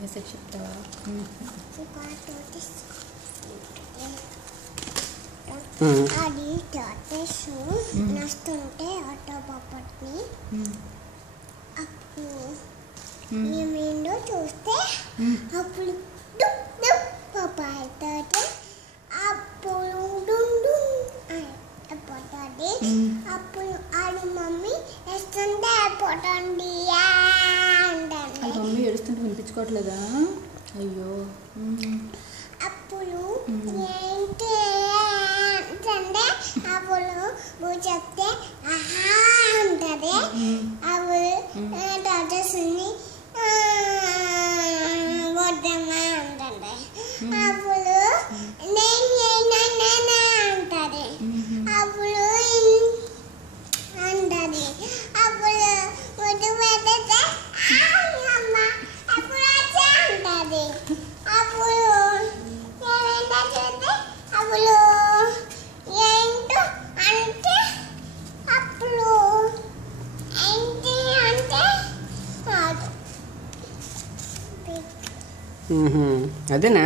Message చెప్తావా? అది tattoos నస్తుంటే auto బాపట్ని అప్పుడు మేమేంటో చూస్తే అప్పుడు పాపాయి తాటే అప్పుడు అయిపోతుంది. అప్పుడు ఆడి మమ్మీ వేస్తుంటే అయిపోతుంది అంటే మమ్మీ ఏడుస్తుంటే వినిపించుకోవట్లేదా? అయ్యో. అప్పుడు ఏంటి అంటే అప్పుడు నువ్వు చెప్తే ఆహా ఉంటుంది. అప్పుడు టాటస్ని వద్దమ్మా ఉంటుంది. అప్పుడు నేను అంటుంది. అప్పుడు అంటుంది. అప్పుడు ముద్దు పెట్టేస్తే అమ్మ అప్పుడు వచ్చే అంటుంది. అప్పుడు ఏమైందో చూస్తే అప్పుడు ఏంటో అంటే అప్పుడు ఏంటి అంటే అదేనా?